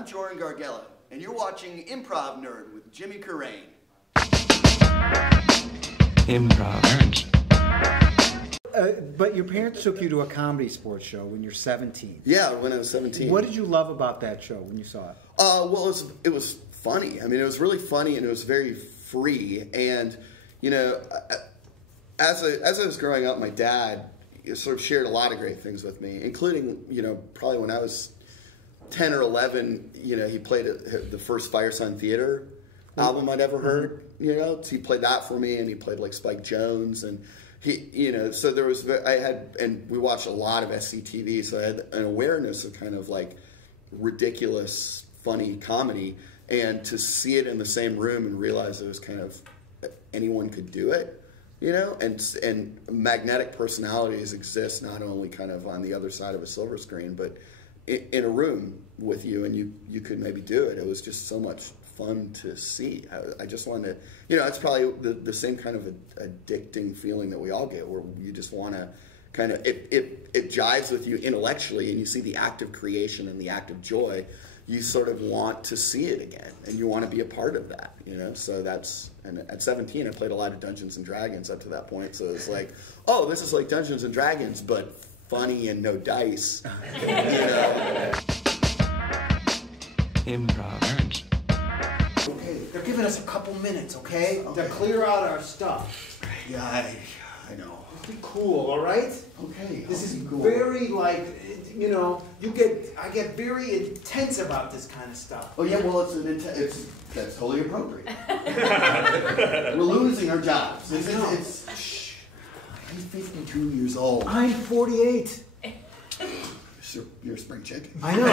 I'm Joran Gargella, and you're watching Improv Nerd with Jimmy Carrane. Improv Nerds. But your parents took you to a comedy sports show when you're 17. Yeah, when I was 17. What did you love about that show when you saw it? Well, it was funny. I mean, it was really funny, and it was very free. And, you know, as I was growing up, my dad sort of shared a lot of great things with me, including, you know, probably when I was 10 or 11, you know, he played the first Firesign Theater album I'd ever heard, you know. So he played that for me, and he played, like, Spike Jones, and he, you know, so there was, and we watched a lot of SCTV, so I had an awareness of kind of, like, ridiculous, funny comedy, and to see it in the same room and realize it was kind of, anyone could do it, you know, and magnetic personalities exist not only kind of on the other side of a silver screen, but in a room with you, and you could maybe do it. It was just so much fun to see. I just wanted to, you know, it's probably the same kind of addicting feeling that we all get, where you just want to kind of, it jives with you intellectually, and you see the act of creation and the act of joy. You sort of want to see it again, and you want to be a part of that, you know. So that's, and at 17 I played a lot of Dungeons and Dragons up to that point, so it's like, oh, this is like Dungeons and Dragons but funny and no dice, you know. Improv Nerds. Okay, they're giving us a couple minutes, okay? To clear out our stuff. Yeah, I know. Be cool, all right? Okay. This is cool. very, like, you know, I get very intense about this kind of stuff. Oh yeah, well that's totally appropriate. We're losing our jobs. Shh. I'm 52 years old. I'm 48. You're a spring chicken. I know.